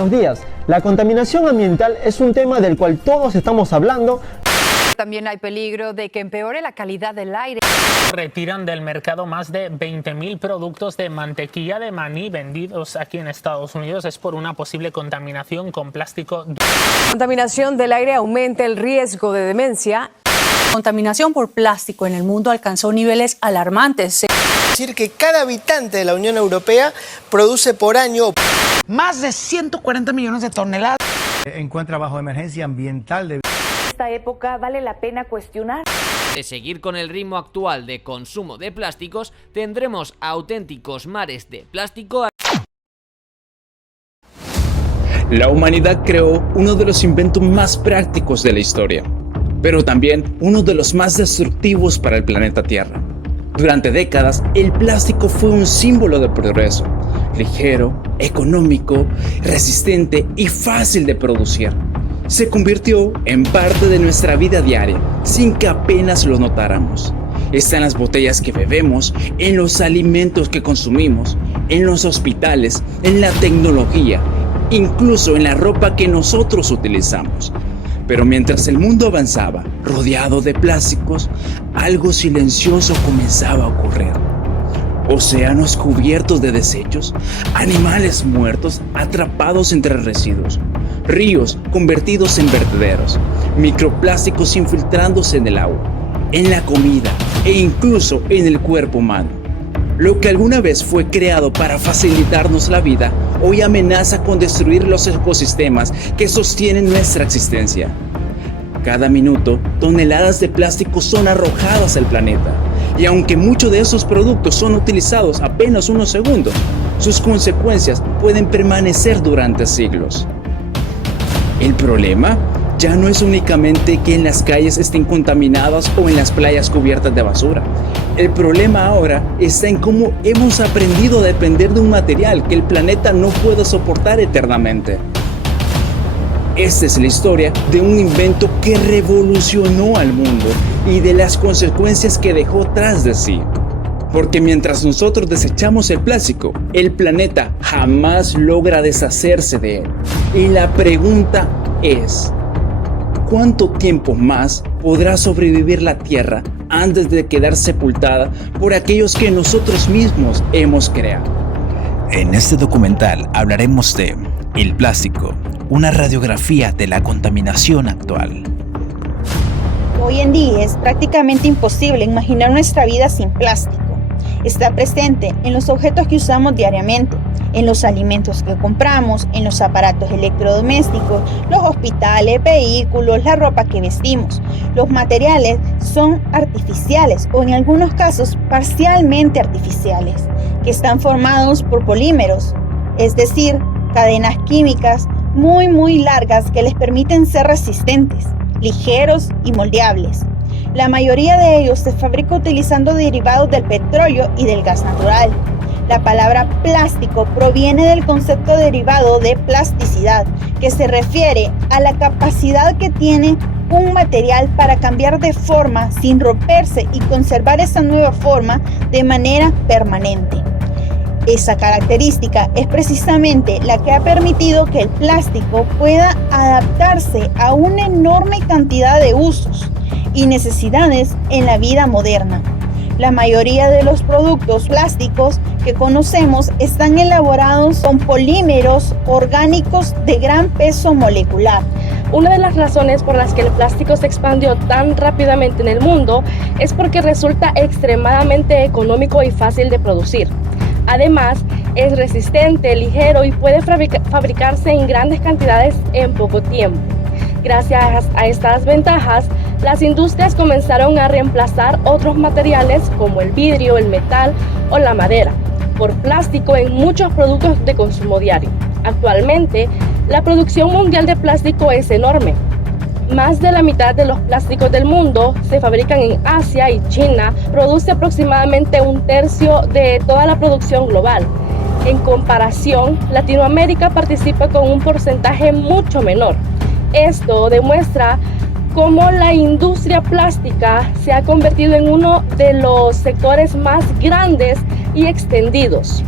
buenos días. La contaminación ambiental es un tema del cual todos estamos hablando. También hay peligro de que empeore la calidad del aire. Retiran del mercado más de 20.000 productos de mantequilla de maní vendidos aquí en Estados Unidos. Es por una posible contaminación con plástico. La contaminación del aire aumenta el riesgo de demencia. La contaminación por plástico en el mundo alcanzó niveles alarmantes. Es decir, que cada habitante de la Unión Europea produce por año más de 140 millones de toneladas. Encuentra bajo emergencia ambiental de esta época vale la pena cuestionar. De seguir con el ritmo actual de consumo de plásticos, tendremos auténticos mares de plástico. La humanidad creó uno de los inventos más prácticos de la historia, pero también uno de los más destructivos para el planeta Tierra. Durante décadas, el plástico fue un símbolo de progreso, ligero, económico, resistente y fácil de producir. Se convirtió en parte de nuestra vida diaria, sin que apenas lo notáramos. Está en las botellas que bebemos, en los alimentos que consumimos, en los hospitales, en la tecnología, incluso en la ropa que nosotros utilizamos. Pero mientras el mundo avanzaba, rodeado de plásticos, algo silencioso comenzaba a ocurrir. Océanos cubiertos de desechos, animales muertos atrapados entre residuos, ríos convertidos en vertederos, microplásticos infiltrándose en el agua, en la comida e incluso en el cuerpo humano. Lo que alguna vez fue creado para facilitarnos la vida, hoy amenaza con destruir los ecosistemas que sostienen nuestra existencia. Cada minuto, toneladas de plástico son arrojadas al planeta. Y aunque muchos de esos productos son utilizados apenas unos segundos, sus consecuencias pueden permanecer durante siglos. El problema ya no es únicamente que en las calles estén contaminadas o en las playas cubiertas de basura. El problema ahora está en cómo hemos aprendido a depender de un material que el planeta no puede soportar eternamente. Esta es la historia de un invento que revolucionó al mundo y de las consecuencias que dejó tras de sí. Porque mientras nosotros desechamos el plástico, el planeta jamás logra deshacerse de él. Y la pregunta es, ¿cuánto tiempo más podrá sobrevivir la Tierra antes de quedar sepultada por aquellos que nosotros mismos hemos creado? En este documental hablaremos de el plástico, una radiografía de la contaminación actual. Hoy en día es prácticamente imposible imaginar nuestra vida sin plástico. Está presente en los objetos que usamos diariamente, en los alimentos que compramos, en los aparatos electrodomésticos, los hospitales, vehículos, la ropa que vestimos. Los materiales son artificiales o en algunos casos parcialmente artificiales, que están formados por polímeros, es decir, cadenas químicas muy largas que les permiten ser resistentes, ligeros y moldeables. La mayoría de ellos se fabrica utilizando derivados del petróleo y del gas natural. La palabra plástico proviene del concepto derivado de plasticidad, que se refiere a la capacidad que tiene un material para cambiar de forma sin romperse y conservar esa nueva forma de manera permanente. Esa característica es precisamente la que ha permitido que el plástico pueda adaptarse a una enorme cantidad de usos y necesidades en la vida moderna. La mayoría de los productos plásticos que conocemos están elaborados con polímeros orgánicos de gran peso molecular. Una de las razones por las que el plástico se expandió tan rápidamente en el mundo es porque resulta extremadamente económico y fácil de producir. Además, es resistente, ligero y puede fabricarse en grandes cantidades en poco tiempo. Gracias a estas ventajas, las industrias comenzaron a reemplazar otros materiales como el vidrio, el metal o la madera por plástico en muchos productos de consumo diario. Actualmente, la producción mundial de plástico es enorme. Más de la mitad de los plásticos del mundo se fabrican en Asia y China produce aproximadamente 1/3 de toda la producción global. En comparación, Latinoamérica participa con un porcentaje mucho menor. Esto demuestra cómo la industria plástica se ha convertido en uno de los sectores más grandes y extendidos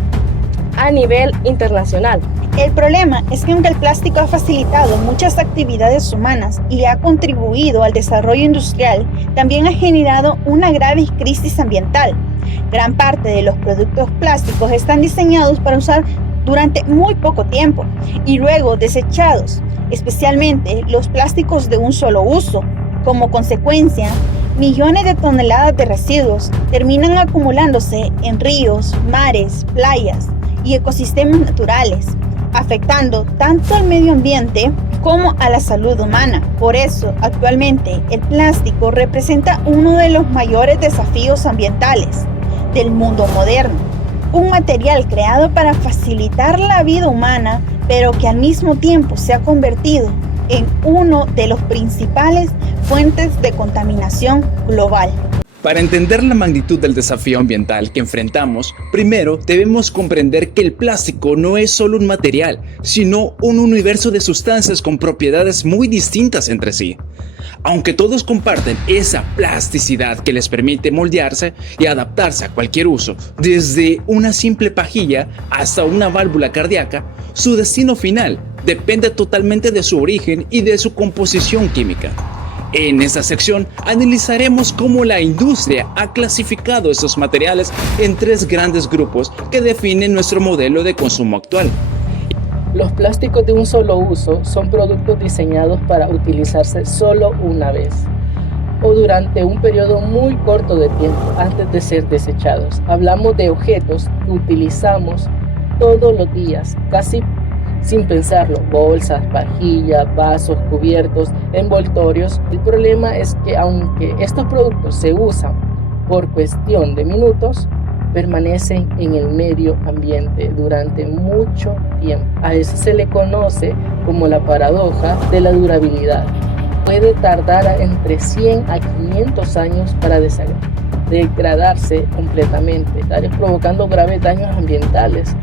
a nivel internacional. El problema es que aunque el plástico ha facilitado muchas actividades humanas y ha contribuido al desarrollo industrial, también ha generado una grave crisis ambiental. Gran parte de los productos plásticos están diseñados para usar durante muy poco tiempo y luego desechados, especialmente los plásticos de un solo uso. Como consecuencia, millones de toneladas de residuos terminan acumulándose en ríos, mares, playas y ecosistemas naturales, afectando tanto al medio ambiente como a la salud humana. Por eso, actualmente, el plástico representa uno de los mayores desafíos ambientales del mundo moderno. Un material creado para facilitar la vida humana, pero que al mismo tiempo se ha convertido en uno de los principales fuentes de contaminación global. Para entender la magnitud del desafío ambiental que enfrentamos, primero debemos comprender que el plástico no es solo un material, sino un universo de sustancias con propiedades muy distintas entre sí. Aunque todos comparten esa plasticidad que les permite moldearse y adaptarse a cualquier uso, desde una simple pajilla hasta una válvula cardíaca, su destino final depende totalmente de su origen y de su composición química. En esta sección analizaremos cómo la industria ha clasificado estos materiales en 3 grandes grupos que definen nuestro modelo de consumo actual. Los plásticos de un solo uso son productos diseñados para utilizarse solo una vez o durante un periodo muy corto de tiempo antes de ser desechados. Hablamos de objetos que utilizamos todos los días, casi sin pensarlo: bolsas, vajillas, vasos, cubiertos, envoltorios. El problema es que aunque estos productos se usan por cuestión de minutos, permanecen en el medio ambiente durante mucho tiempo. A eso se le conoce como la paradoja de la durabilidad. Puede tardar entre 100 a 500 años para degradarse completamente, provocando graves daños ambientales.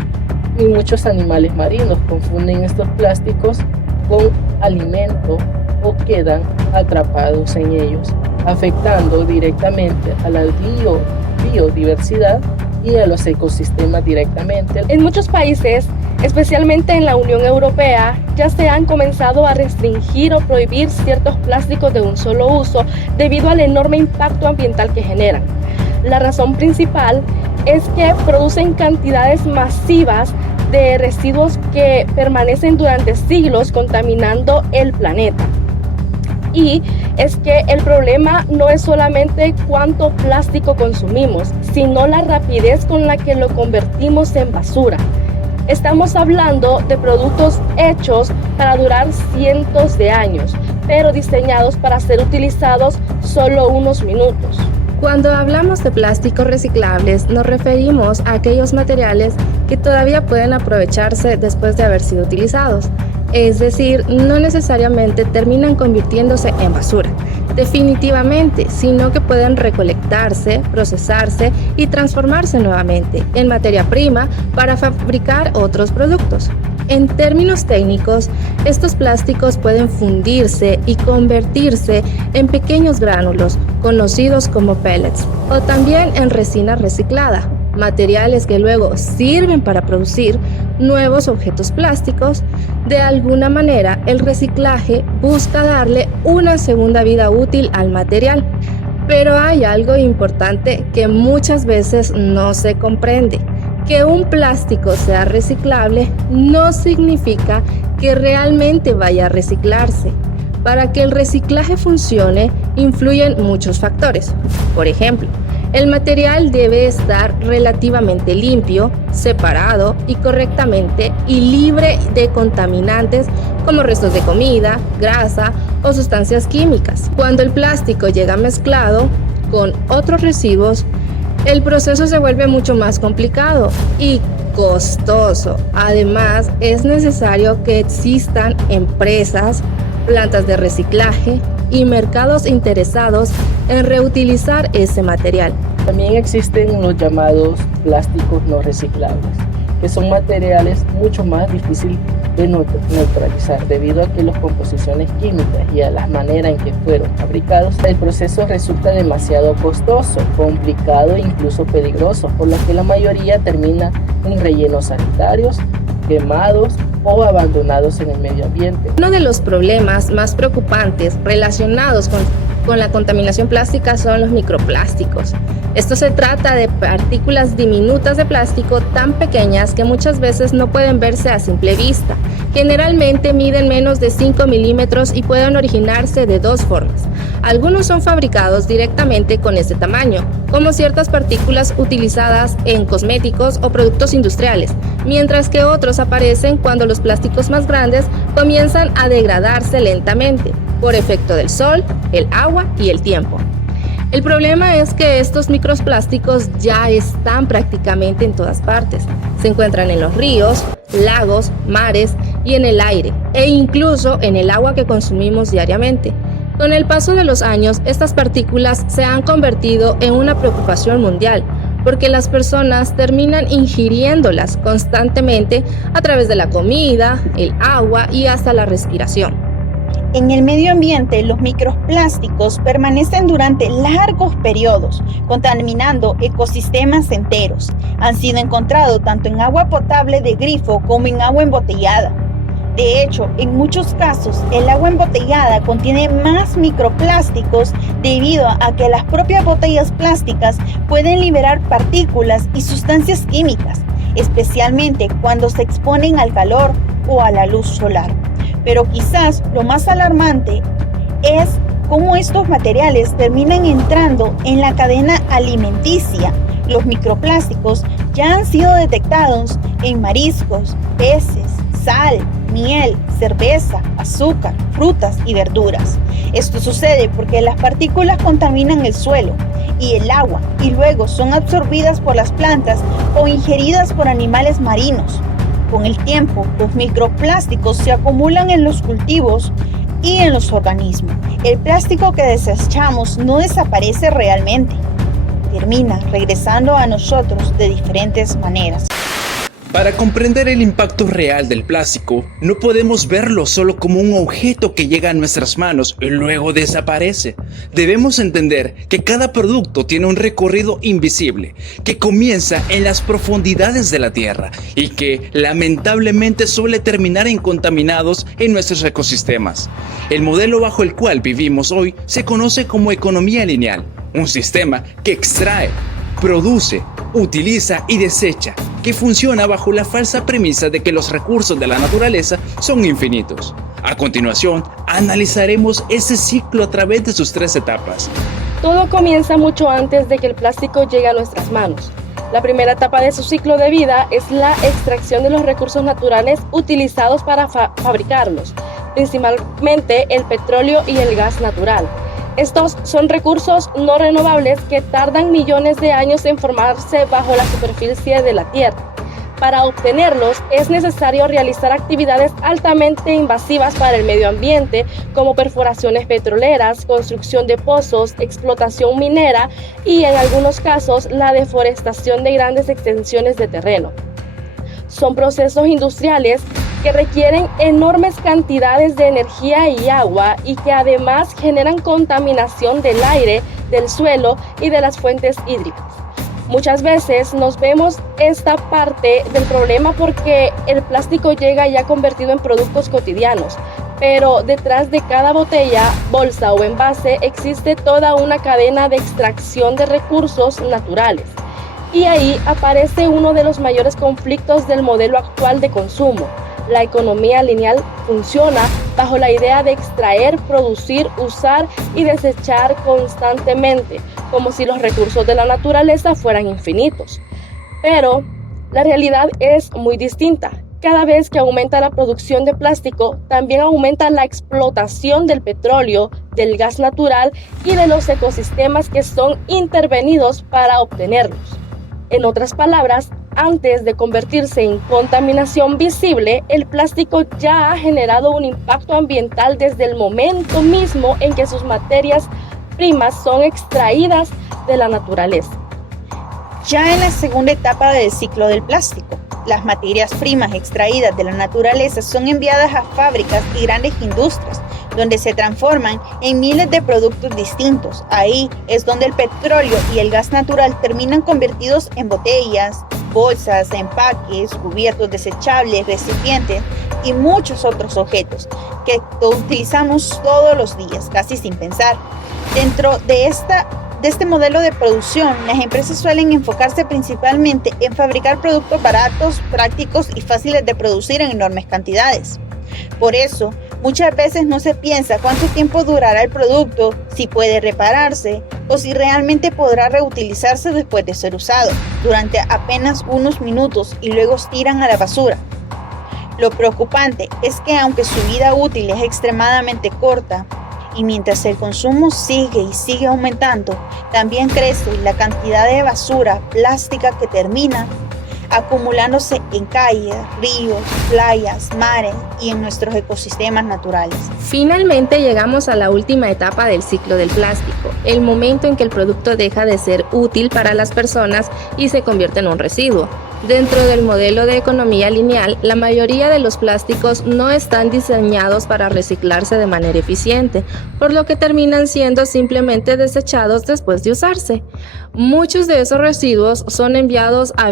Y muchos animales marinos confunden estos plásticos con alimento o quedan atrapados en ellos, afectando directamente a la biodiversidad y a los ecosistemas directamente. En muchos países, especialmente en la Unión Europea, ya se han comenzado a restringir o prohibir ciertos plásticos de un solo uso debido al enorme impacto ambiental que generan. La razón principal es que producen cantidades masivas de residuos que permanecen durante siglos contaminando el planeta. Y es que el problema no es solamente cuánto plástico consumimos, sino la rapidez con la que lo convertimos en basura. Estamos hablando de productos hechos para durar cientos de años, pero diseñados para ser utilizados solo unos minutos. Cuando hablamos de plásticos reciclables, nos referimos a aquellos materiales que todavía pueden aprovecharse después de haber sido utilizados. Es decir, no necesariamente terminan convirtiéndose en basura, definitivamente, sino que pueden recolectarse, procesarse y transformarse nuevamente en materia prima para fabricar otros productos. En términos técnicos, estos plásticos pueden fundirse y convertirse en pequeños gránulos, conocidos como pellets, o también en resina reciclada, materiales que luego sirven para producir nuevos objetos plásticos. De alguna manera, el reciclaje busca darle una segunda vida útil al material. Pero hay algo importante que muchas veces no se comprende. Que un plástico sea reciclable no significa que realmente vaya a reciclarse. Para que el reciclaje funcione, influyen muchos factores. Por ejemplo, el material debe estar relativamente limpio, separado y correctamente y libre de contaminantes como restos de comida, grasa o sustancias químicas. Cuando el plástico llega mezclado con otros residuos, el proceso se vuelve mucho más complicado y costoso. Además, es necesario que existan empresas, plantas de reciclaje y mercados interesados en reutilizar ese material. También existen los llamados plásticos no reciclables, que son materiales mucho más difíciles de neutralizar debido a que las composiciones químicas y a la manera en que fueron fabricados, el proceso resulta demasiado costoso, complicado e incluso peligroso, por lo que la mayoría termina en rellenos sanitarios, quemados o abandonados en el medio ambiente. Uno de los problemas más preocupantes relacionados con la contaminación plástica son los microplásticos. Esto se trata de partículas diminutas de plástico tan pequeñas que muchas veces no pueden verse a simple vista. Generalmente miden menos de 5 milímetros y pueden originarse de dos formas. Algunos son fabricados directamente con este tamaño, como ciertas partículas utilizadas en cosméticos o productos industriales, mientras que otros aparecen cuando los plásticos más grandes comienzan a degradarse lentamente, por efecto del sol, el agua y el tiempo. El problema es que estos microplásticos ya están prácticamente en todas partes. Se encuentran en los ríos, lagos, mares y en el aire, e incluso en el agua que consumimos diariamente. Con el paso de los años, estas partículas se han convertido en una preocupación mundial, porque las personas terminan ingiriéndolas constantemente a través de la comida, el agua y hasta la respiración. En el medio ambiente, los microplásticos permanecen durante largos periodos, contaminando ecosistemas enteros. Han sido encontrados tanto en agua potable de grifo como en agua embotellada. De hecho, en muchos casos, el agua embotellada contiene más microplásticos debido a que las propias botellas plásticas pueden liberar partículas y sustancias químicas, especialmente cuando se exponen al calor o a la luz solar. Pero quizás lo más alarmante es cómo estos materiales terminan entrando en la cadena alimenticia. Los microplásticos ya han sido detectados en mariscos, peces, sal, miel, cerveza, azúcar, frutas y verduras. Esto sucede porque las partículas contaminan el suelo y el agua y luego son absorbidas por las plantas o ingeridas por animales marinos. Con el tiempo, los microplásticos se acumulan en los cultivos y en los organismos. El plástico que desechamos no desaparece realmente. Termina regresando a nosotros de diferentes maneras. Para comprender el impacto real del plástico, no podemos verlo solo como un objeto que llega a nuestras manos y luego desaparece. Debemos entender que cada producto tiene un recorrido invisible, que comienza en las profundidades de la tierra y que lamentablemente suele terminar contaminados en nuestros ecosistemas. El modelo bajo el cual vivimos hoy se conoce como economía lineal, un sistema que extrae, produce, utiliza y desecha, que funciona bajo la falsa premisa de que los recursos de la naturaleza son infinitos. A continuación, analizaremos ese ciclo a través de sus 3 etapas. Todo comienza mucho antes de que el plástico llegue a nuestras manos. La primera etapa de su ciclo de vida es la extracción de los recursos naturales utilizados para fabricarlos, principalmente el petróleo y el gas natural. Estos son recursos no renovables que tardan millones de años en formarse bajo la superficie de la Tierra. Para obtenerlos es necesario realizar actividades altamente invasivas para el medio ambiente, como perforaciones petroleras, construcción de pozos, explotación minera y, en algunos casos, la deforestación de grandes extensiones de terreno. Son procesos industriales que requieren enormes cantidades de energía y agua y que además generan contaminación del aire, del suelo y de las fuentes hídricas. Muchas veces nos vemos esta parte del problema porque el plástico llega ya convertido en productos cotidianos, pero detrás de cada botella, bolsa o envase existe toda una cadena de extracción de recursos naturales. Y ahí aparece uno de los mayores conflictos del modelo actual de consumo. La economía lineal funciona bajo la idea de extraer, producir, usar y desechar constantemente, como si los recursos de la naturaleza fueran infinitos. Pero la realidad es muy distinta. Cada vez que aumenta la producción de plástico, también aumenta la explotación del petróleo, del gas natural y de los ecosistemas que son intervenidos para obtenerlos. En otras palabras, antes de convertirse en contaminación visible, el plástico ya ha generado un impacto ambiental desde el momento mismo en que sus materias primas son extraídas de la naturaleza. Ya en la segunda etapa del ciclo del plástico, las materias primas extraídas de la naturaleza son enviadas a fábricas y grandes industrias, donde se transforman en miles de productos distintos. Ahí es donde el petróleo y el gas natural terminan convertidos en botellas, bolsas, empaques, cubiertos desechables, recipientes y muchos otros objetos que utilizamos todos los días, casi sin pensar. Dentro de este modelo de producción, las empresas suelen enfocarse principalmente en fabricar productos baratos, prácticos y fáciles de producir en enormes cantidades. Por eso, muchas veces no se piensa cuánto tiempo durará el producto, si puede repararse o si realmente podrá reutilizarse después de ser usado, durante apenas unos minutos y luego tiran a la basura. Lo preocupante es que aunque su vida útil es extremadamente corta, y mientras el consumo sigue y sigue aumentando, también crece la cantidad de basura plástica que termina acumulándose en calles, ríos, playas, mares y en nuestros ecosistemas naturales. Finalmente llegamos a la última etapa del ciclo del plástico, el momento en que el producto deja de ser útil para las personas y se convierte en un residuo. Dentro del modelo de economía lineal, la mayoría de los plásticos no están diseñados para reciclarse de manera eficiente, por lo que terminan siendo simplemente desechados después de usarse. Muchos de esos residuos son enviados a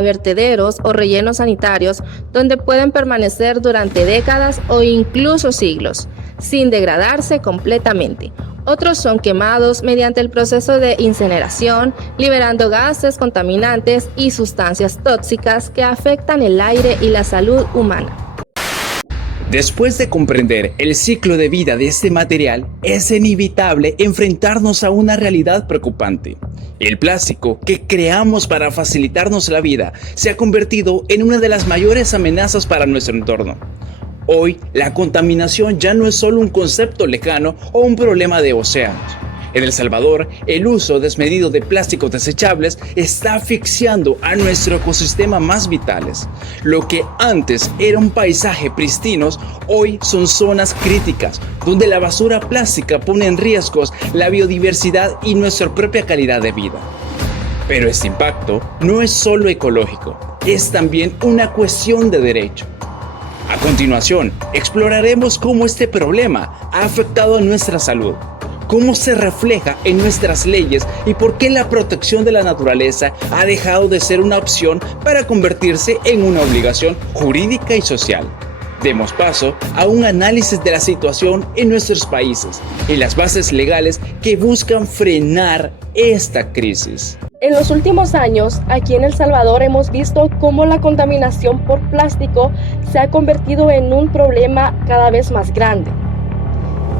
vertederos o rellenos sanitarios, donde pueden permanecer durante décadas o incluso siglos, sin degradarse completamente. Otros son quemados mediante el proceso de incineración, liberando gases contaminantes y sustancias tóxicas que afectan el aire y la salud humana. Después de comprender el ciclo de vida de este material, es inevitable enfrentarnos a una realidad preocupante. El plástico que creamos para facilitarnos la vida se ha convertido en una de las mayores amenazas para nuestro entorno. Hoy, la contaminación ya no es solo un concepto lejano o un problema de océanos. En El Salvador, el uso desmedido de plásticos desechables está asfixiando a nuestro ecosistema más vitales. Lo que antes era un paisaje pristino, hoy son zonas críticas, donde la basura plástica pone en riesgo la biodiversidad y nuestra propia calidad de vida. Pero este impacto no es solo ecológico, es también una cuestión de derecho. A continuación, exploraremos cómo este problema ha afectado a nuestra salud, cómo se refleja en nuestras leyes y por qué la protección de la naturaleza ha dejado de ser una opción para convertirse en una obligación jurídica y social. Demos paso a un análisis de la situación en nuestros países y las bases legales que buscan frenar esta crisis. En los últimos años, aquí en El Salvador hemos visto cómo la contaminación por plástico se ha convertido en un problema cada vez más grande.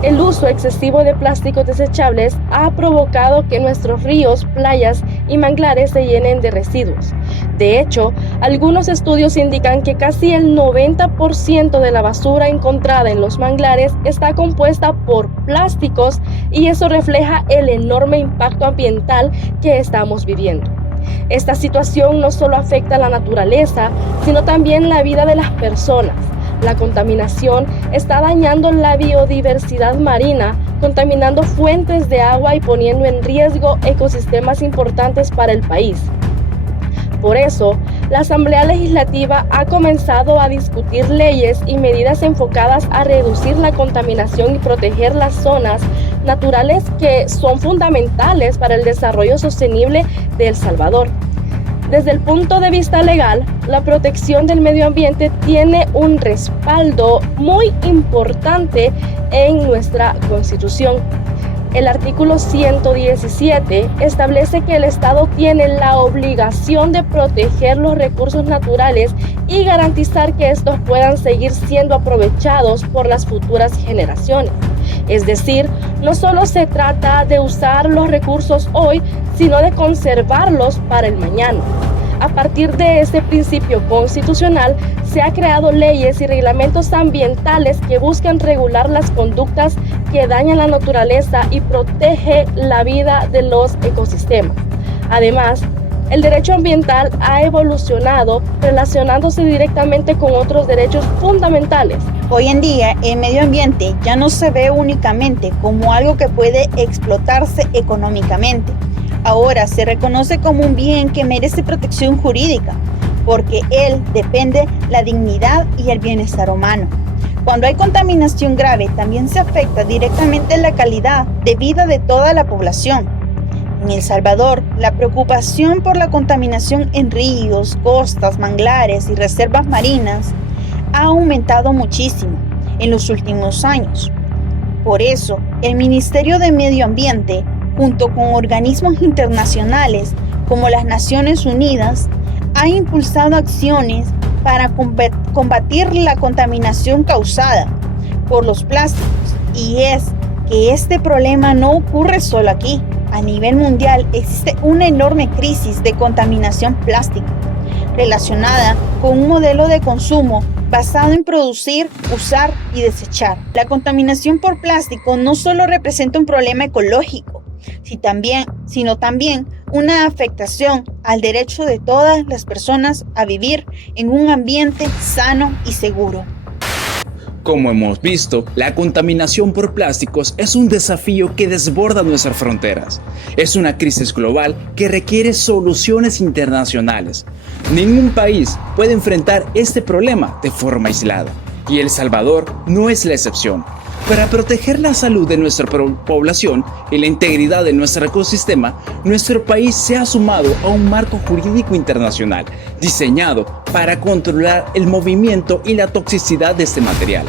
El uso excesivo de plásticos desechables ha provocado que nuestros ríos, playas y manglares se llenen de residuos. De hecho, algunos estudios indican que casi el 90% de la basura encontrada en los manglares está compuesta por plásticos y eso refleja el enorme impacto ambiental que estamos viviendo. Esta situación no solo afecta a la naturaleza, sino también la vida de las personas. La contaminación está dañando la biodiversidad marina, contaminando fuentes de agua y poniendo en riesgo ecosistemas importantes para el país. Por eso, la Asamblea Legislativa ha comenzado a discutir leyes y medidas enfocadas a reducir la contaminación y proteger las zonas naturales que son fundamentales para el desarrollo sostenible de El Salvador. Desde el punto de vista legal, la protección del medio ambiente tiene un respaldo muy importante en nuestra Constitución. El artículo 117 establece que el Estado tiene la obligación de proteger los recursos naturales y garantizar que estos puedan seguir siendo aprovechados por las futuras generaciones. Es decir, no solo se trata de usar los recursos hoy, sino de conservarlos para el mañana. A partir de este principio constitucional, se han creado leyes y reglamentos ambientales que buscan regular las conductas que dañan la naturaleza y protege la vida de los ecosistemas. Además, el derecho ambiental ha evolucionado relacionándose directamente con otros derechos fundamentales. Hoy en día, el medio ambiente ya no se ve únicamente como algo que puede explotarse económicamente. Ahora se reconoce como un bien que merece protección jurídica, porque él depende la dignidad y el bienestar humano. Cuando hay contaminación grave, también se afecta directamente la calidad de vida de toda la población. En El Salvador, la preocupación por la contaminación en ríos, costas, manglares y reservas marinas ha aumentado muchísimo en los últimos años. Por eso, el Ministerio de Medio Ambiente, junto con organismos internacionales como las Naciones Unidas, ha impulsado acciones para combatir la contaminación causada por los plásticos. Y es que este problema no ocurre solo aquí. A nivel mundial existe una enorme crisis de contaminación plástica relacionada con un modelo de consumo basado en producir, usar y desechar. La contaminación por plástico no solo representa un problema ecológico, sino también una afectación al derecho de todas las personas a vivir en un ambiente sano y seguro. Como hemos visto, la contaminación por plásticos es un desafío que desborda nuestras fronteras. Es una crisis global que requiere soluciones internacionales. Ningún país puede enfrentar este problema de forma aislada, y El Salvador no es la excepción. Para proteger la salud de nuestra población y la integridad de nuestro ecosistema, nuestro país se ha sumado a un marco jurídico internacional diseñado para controlar el movimiento y la toxicidad de este material.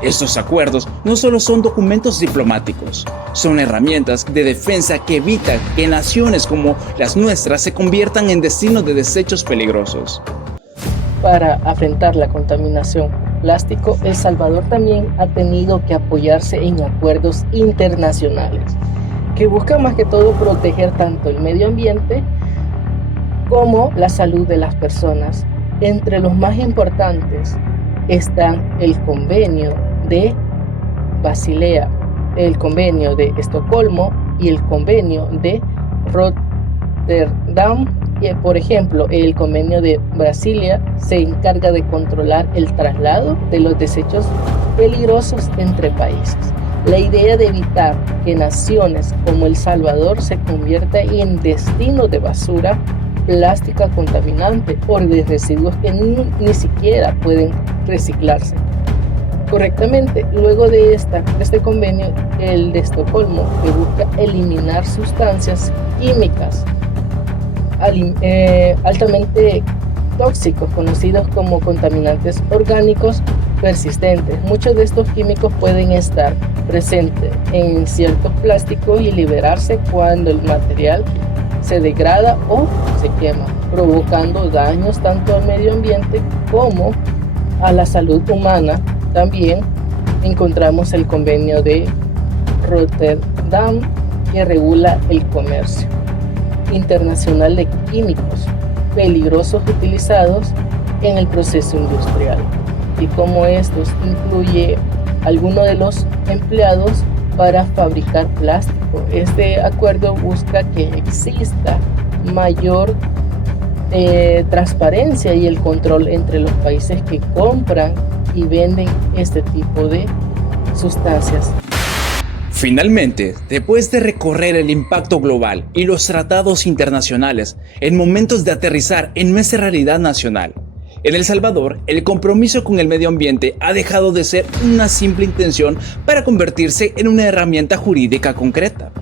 Estos acuerdos no solo son documentos diplomáticos, son herramientas de defensa que evitan que naciones como las nuestras se conviertan en destinos de desechos peligrosos. Para afrontar la contaminación plástico, El Salvador también ha tenido que apoyarse en acuerdos internacionales que buscan más que todo proteger tanto el medio ambiente como la salud de las personas. Entre los más importantes están el convenio de Basilea, el convenio de Estocolmo y el convenio de Rotterdam. Por ejemplo, el convenio de Basilea se encarga de controlar el traslado de los desechos peligrosos entre países. La idea de evitar que naciones como El Salvador se conviertan en destino de basura plástica contaminante o de residuos que ni siquiera pueden reciclarse correctamente. Luego de este convenio, el de Estocolmo, que busca eliminar sustancias químicas altamente tóxicos, conocidos como contaminantes orgánicos persistentes. Muchos de estos químicos pueden estar presentes en ciertos plásticos y liberarse cuando el material se degrada o se quema, provocando daños tanto al medio ambiente como a la salud humana. También encontramos el convenio de Rotterdam, que regula el comercio internacional de químicos peligrosos utilizados en el proceso industrial y cómo estos incluye algunos de los empleados para fabricar plástico. Este acuerdo busca que exista mayor transparencia y el control entre los países que compran y venden este tipo de sustancias. Finalmente, después de recorrer el impacto global y los tratados internacionales, en momentos de aterrizar en nuestra realidad nacional, en El Salvador, el compromiso con el medio ambiente ha dejado de ser una simple intención para convertirse en una herramienta jurídica concreta.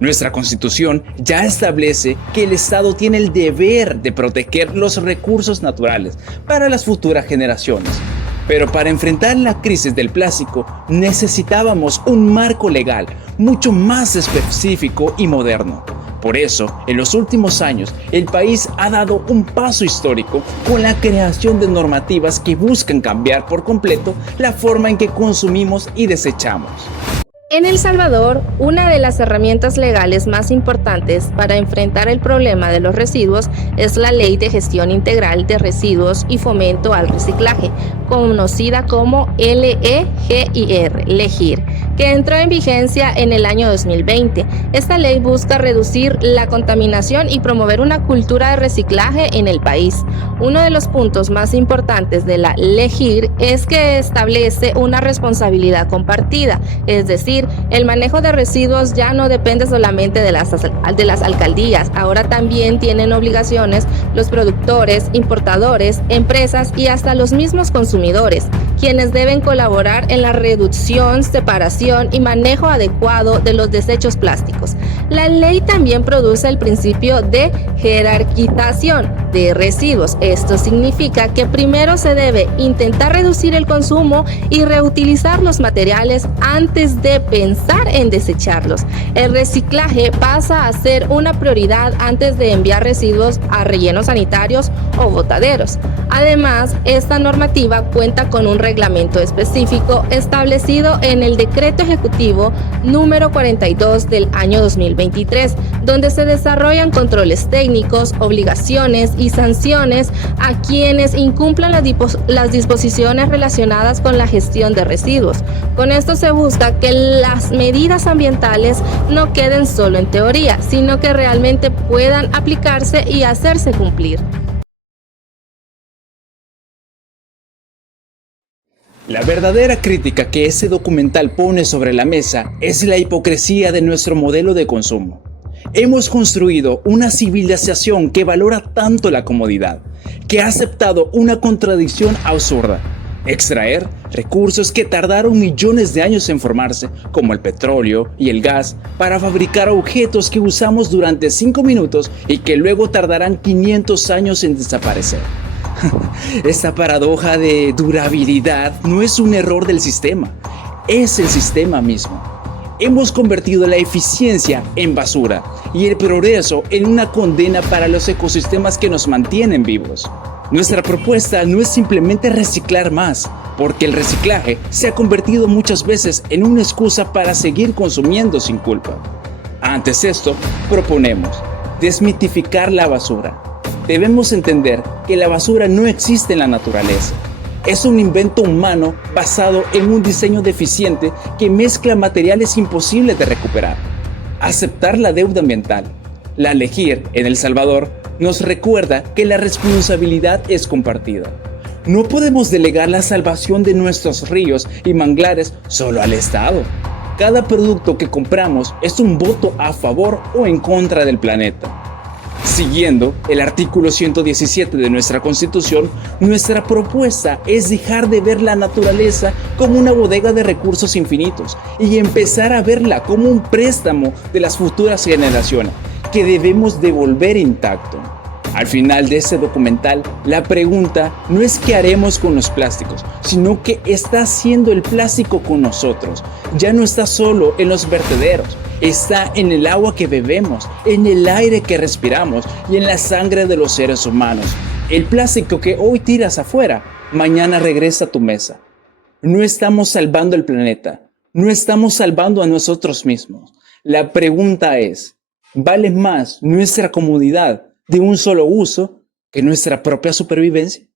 Nuestra Constitución ya establece que el Estado tiene el deber de proteger los recursos naturales para las futuras generaciones. Pero para enfrentar la crisis del plástico necesitábamos un marco legal mucho más específico y moderno. Por eso, en los últimos años, el país ha dado un paso histórico con la creación de normativas que buscan cambiar por completo la forma en que consumimos y desechamos. En El Salvador, una de las herramientas legales más importantes para enfrentar el problema de los residuos es la Ley de Gestión Integral de Residuos y Fomento al Reciclaje, conocida como LEGIR, que entró en vigencia en el año 2020. Esta ley busca reducir la contaminación y promover una cultura de reciclaje en el país. Uno de los puntos más importantes de la LEGIR es que establece una responsabilidad compartida, es decir, el manejo de residuos ya no depende solamente de las alcaldías, ahora también tienen obligaciones los productores, importadores, empresas y hasta los mismos consumidores. quienes deben colaborar en la reducción, separación y manejo adecuado de los desechos plásticos. La ley también produce el principio de jerarquización de residuos. Esto significa que primero se debe intentar reducir el consumo y reutilizar los materiales antes de pensar en desecharlos. El reciclaje pasa a ser una prioridad antes de enviar residuos a rellenos sanitarios o botaderos. Además, esta normativa cuenta con un reglamento específico establecido en el Decreto Ejecutivo número 42 del año 2023, donde se desarrollan controles técnicos, obligaciones y sanciones a quienes incumplan las disposiciones relacionadas con la gestión de residuos. Con esto se busca que las medidas ambientales no queden solo en teoría, sino que realmente puedan aplicarse y hacerse cumplir. La verdadera crítica que ese documental pone sobre la mesa es la hipocresía de nuestro modelo de consumo. Hemos construido una civilización que valora tanto la comodidad, que ha aceptado una contradicción absurda: extraer recursos que tardaron millones de años en formarse, como el petróleo y el gas, para fabricar objetos que usamos durante 5 minutos y que luego tardarán 500 años en desaparecer. Esta paradoja de durabilidad no es un error del sistema, es el sistema mismo. Hemos convertido la eficiencia en basura y el progreso en una condena para los ecosistemas que nos mantienen vivos. Nuestra propuesta no es simplemente reciclar más, porque el reciclaje se ha convertido muchas veces en una excusa para seguir consumiendo sin culpa. Antes esto, proponemos desmitificar la basura. Debemos entender que la basura no existe en la naturaleza. Es un invento humano basado en un diseño deficiente que mezcla materiales imposibles de recuperar. Aceptar la deuda ambiental. La Legir en El Salvador nos recuerda que la responsabilidad es compartida. No podemos delegar la salvación de nuestros ríos y manglares solo al Estado. Cada producto que compramos es un voto a favor o en contra del planeta. Siguiendo el artículo 117 de nuestra Constitución, nuestra propuesta es dejar de ver la naturaleza como una bodega de recursos infinitos y empezar a verla como un préstamo de las futuras generaciones que debemos devolver intacto. Al final de este documental, la pregunta no es qué haremos con los plásticos, sino qué está haciendo el plástico con nosotros. Ya no está solo en los vertederos, está en el agua que bebemos, en el aire que respiramos y en la sangre de los seres humanos. El plástico que hoy tiras afuera, mañana regresa a tu mesa. No estamos salvando el planeta, no estamos salvando a nosotros mismos. La pregunta es, ¿vale más nuestra comodidad de un solo uso que nuestra propia supervivencia?